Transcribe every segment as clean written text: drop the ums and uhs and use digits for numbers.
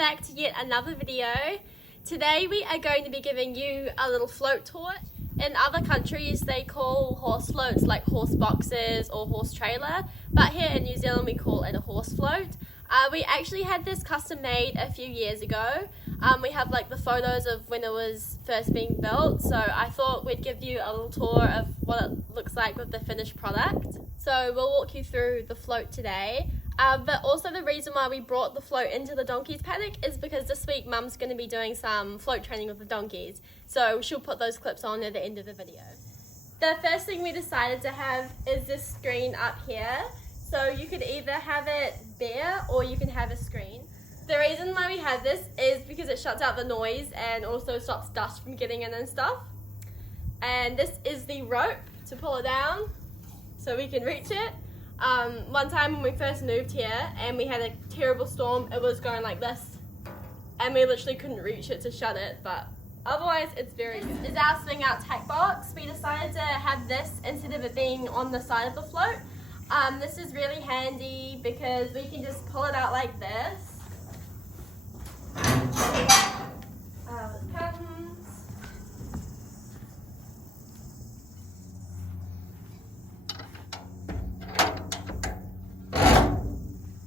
back to yet another video. Today we are going to be giving you a little float tour. In other countries they call horse floats like horse boxes or horse trailer, but here in New Zealand we call it a horse float. We actually had this custom made a few years ago. We have like the photos of when it was first being built, so I thought we'd give you a little tour of what it looks like with the finished product. So we'll walk you through the float today. But also the reason why we brought the float into the donkeys paddock is because this week Mum's going to be doing some float training with the donkeys. So she'll put those clips on at the end of the video. The first thing we decided to have is this screen up here. So you could either have it bare or you can have a screen. The reason why we have this is because it shuts out the noise and also stops dust from getting in and stuff. And this is the rope to pull it down so we can reach it. One time when we first moved here and we had a terrible storm, it was going like this and we literally couldn't reach it to shut it, but otherwise it's very good. This is our swing out tack box. We decided to have this instead of it being on the side of the float. This is really handy because we can just pull it out like this. With patterns.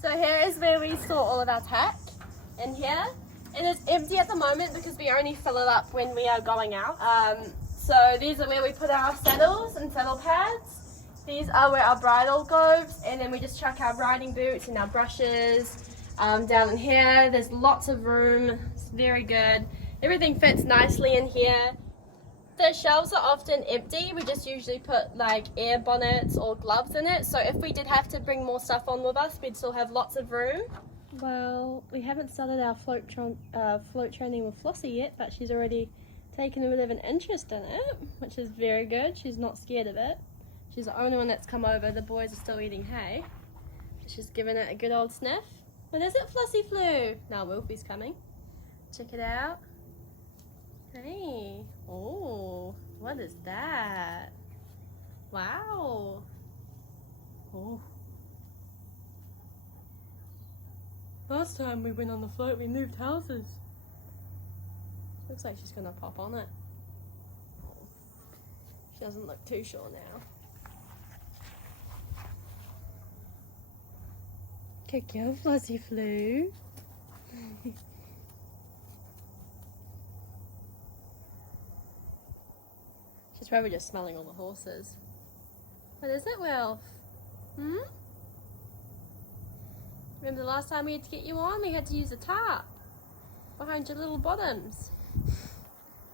So here is where we store all of our tack in here. It is empty at the moment because we only fill it up when we are going out. So these are where we put our saddles and saddle pads. These are where our bridle goes, and then we just chuck our riding boots and our brushes down in here. There's lots of room, it's very good. Everything fits nicely in here. The shelves are often empty. We just usually put like air bonnets or gloves in it. So if we did have to bring more stuff on with us, we'd still have lots of room. Well, we haven't started our float training with Flossie yet, but she's already taken a bit of an interest in it, which is very good. She's not scared of it. She's the only one that's come over. The boys are still eating hay. She's giving it a good old sniff. What is it, Flossie Flew? Now Wolfie's coming. Check it out. Hey. Oh, what is that? Wow. Oh. Last time we went on the float, we moved houses. Looks like she's gonna pop on it. Oh. She doesn't look too sure now. Good girl, Flossie Flew. She's probably just smelling all the horses. What is it, Wilf? Remember the last time we had to get you on? We had to use a tarp behind your little bottoms.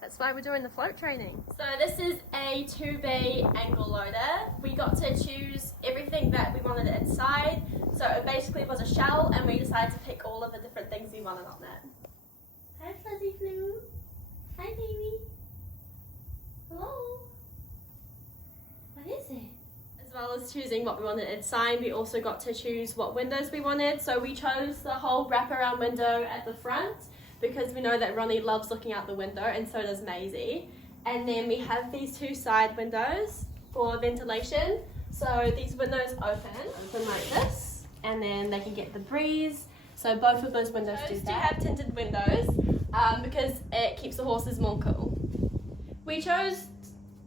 That's why we're doing the float training. So this is a 2-bay ankle loader. We got to choose everything that we wanted inside. So it basically was a shell and we decided to pick all of the different things we wanted on it. Hi Flossie Flew. Hi baby. Hello. What is it? As well as choosing what we wanted inside, we also got to choose what windows we wanted. So we chose the whole wraparound window at the front because we know that Ronnie loves looking out the window and so does Maisie. And then we have these 2 side windows for ventilation. So these windows open like this, and then they can get the breeze. So both of those windows do have tinted windows because it keeps the horses more cool. We chose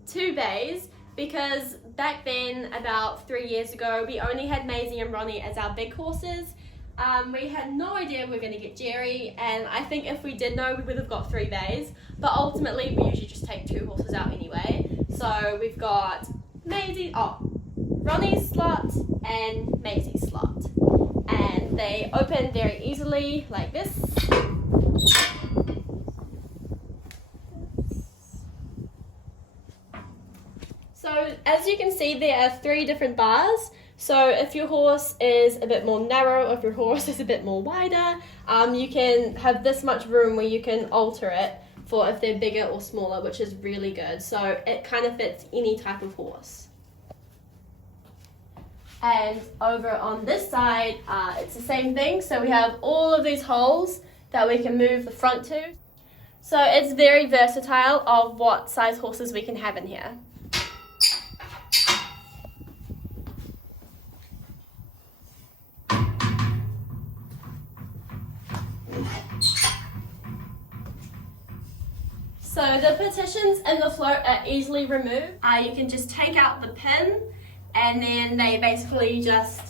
2 bays because back then, about 3 years ago, we only had Maisie and Ronnie as our big horses. We had no idea we were going to get Jerry, and I think if we did know, we would have got 3 bays. But ultimately, we usually just take 2 horses out anyway. So we've got Ronnie's slot and Maisie's slot. And they open very easily, like this. So as you can see, there are 3 different bars. So if your horse is a bit more narrow, or if your horse is a bit more wider, you can have this much room where you can alter it for if they're bigger or smaller, which is really good. So it kind of fits any type of horse. And over on this side, it's the same thing. So we have all of these holes that we can move the front to. So it's very versatile of what size horses we can have in here. So the partitions in the float are easily removed. You can just take out the pin and then they basically just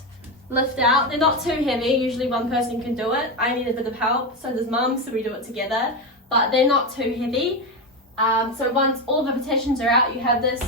lift out. They're not too heavy, usually one person can do it. I need a bit of help, so does Mum, so we do it together. But they're not too heavy. So once all the partitions are out, you have this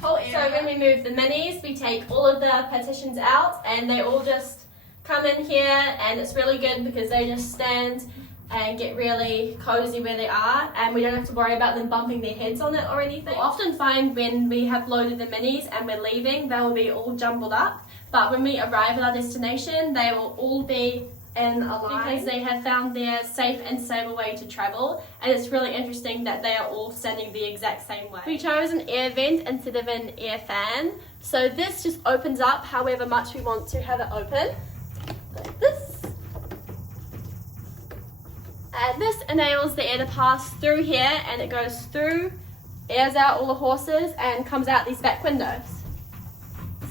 whole area. So when we move the minis, we take all of the partitions out and they all just come in here, and it's really good because they just stand and get really cozy where they are, and we don't have to worry about them bumping their heads on it or anything. We'll often find when we have loaded the minis and we're leaving, they will be all jumbled up, but when we arrive at our destination, they will all be in a line because they have found their safe and stable way to travel, and it's really interesting that they are all standing the exact same way. We chose an air vent instead of an air fan, so this just opens up however much we want to have it open, like this. And this enables the air to pass through here, and it goes through, airs out all the horses and comes out these back windows.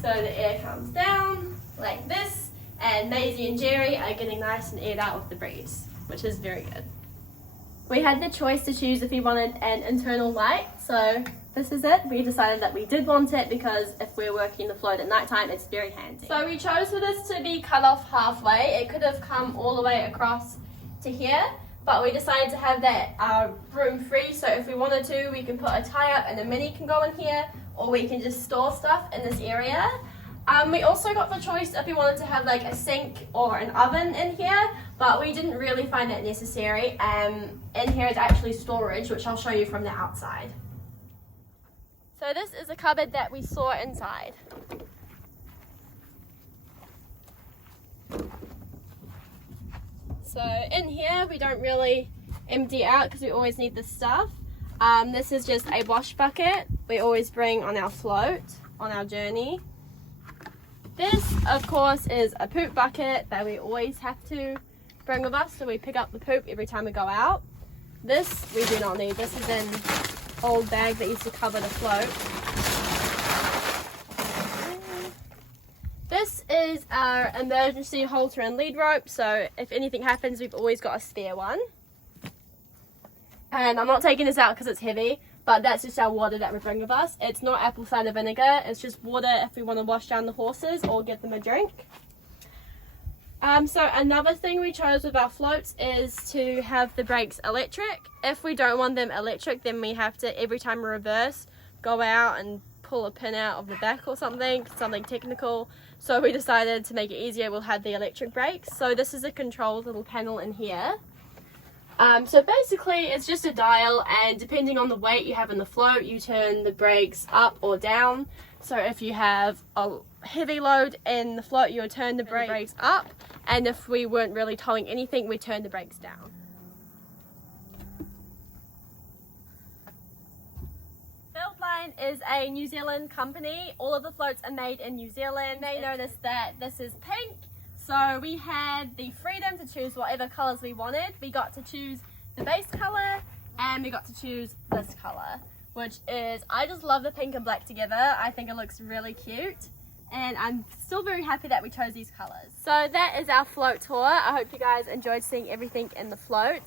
So the air comes down like this, and Maisie and Jerry are getting nice and aired out with the breeze, which is very good. We had the choice to choose if we wanted an internal light, so this is it. We decided that we did want it because if we're working the float at night time, it's very handy. So we chose for this to be cut off halfway. It could have come all the way across to here, but we decided to have that room free, so if we wanted to, we can put a tie-up and a mini can go in here, or we can just store stuff in this area. We also got the choice if we wanted to have like a sink or an oven in here, but we didn't really find that necessary. In here is actually storage, which I'll show you from the outside. So this is a cupboard that we saw inside. So in here we don't really empty out because we always need this stuff. This is just a wash bucket we always bring on our float, on our journey. This of course is a poop bucket that we always have to bring with us, so we pick up the poop every time we go out. This we do not need. This is an old bag that used to cover the float. This is our emergency halter and lead rope, so if anything happens, we've always got a spare one. And I'm not taking this out because it's heavy, but that's just our water that we bring with us. It's not apple cider vinegar, it's just water if we want to wash down the horses or get them a drink. So another thing we chose with our floats is to have the brakes electric. If we don't want them electric, then we have to, every time we reverse, go out and pull a pin out of the back or something technical. So we decided to make it easier, we'll have the electric brakes. So this is a controls little panel in here. So basically it's just a dial, and depending on the weight you have in the float, you turn the brakes up or down. So if you have a heavy load in the float, you'll turn the brakes up, and if we weren't really towing anything, we turn the brakes down. Line is a New Zealand company. All of the floats are made in New Zealand. You may notice that this is pink, so we had the freedom to choose whatever colours we wanted. We got to choose the base colour, and we got to choose this colour, which is, I just love the pink and black together. I think it looks really cute, and I'm still very happy that we chose these colours. So that is our float tour. I hope you guys enjoyed seeing everything in the float.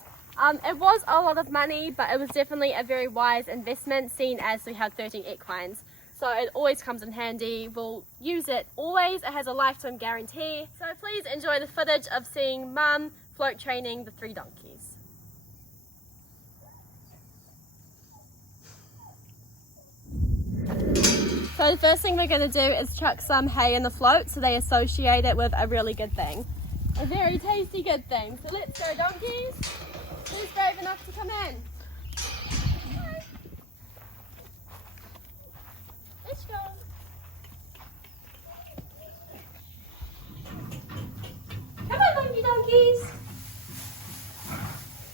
It was a lot of money, but it was definitely a very wise investment, seeing as we have 13 equines. So it always comes in handy. We'll use it always. It has a lifetime guarantee. So please enjoy the footage of seeing Mum float training the 3 donkeys. So the first thing we're going to do is chuck some hay in the float so they associate it with a really good thing. A very tasty good thing. So let's go, donkeys. Who's brave enough to come in? Let's go. Come on, monkey donkeys.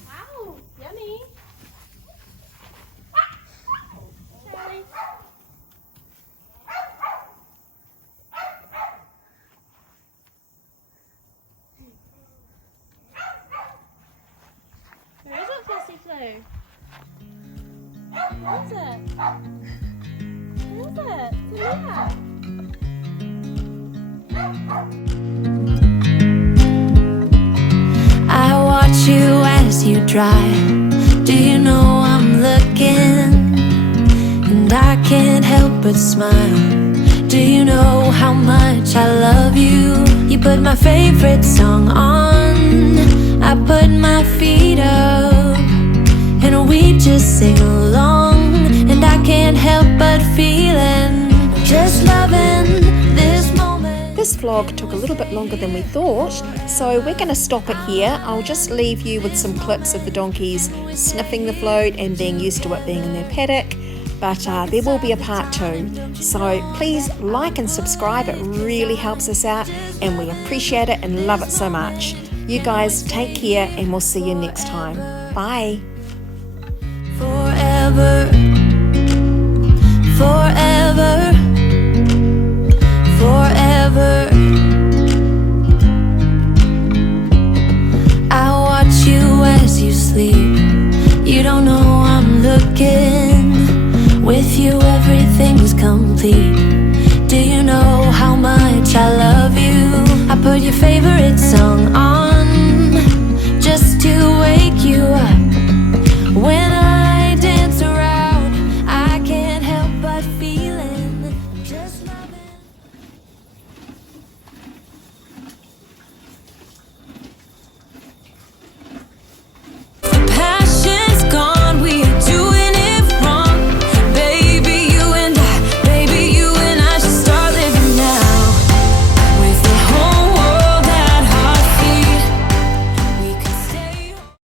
Wow, yummy. Okay. Where is it, Fussy Flu? Where is it? Where is it? Yeah. I watch you as you drive. Do you know I'm looking help but smile. Do you know how much I love you? You put my favorite song on, I put my feet up, and we just sing along. And I can't help but feeling, just loving this moment. This vlog took a little bit longer than we thought, so we're going to stop it here. I'll just leave you with some clips of the donkeys sniffing the float and being used to it being in their paddock. But there will be a part 2. So please like and subscribe. It really helps us out and we appreciate it and love it so much. You guys take care and we'll see you next time. Bye. Forever, forever, forever. I watch you as you sleep. You don't know I'm looking. With you everything's complete. Do you know how much I love you? I put your favorite song on.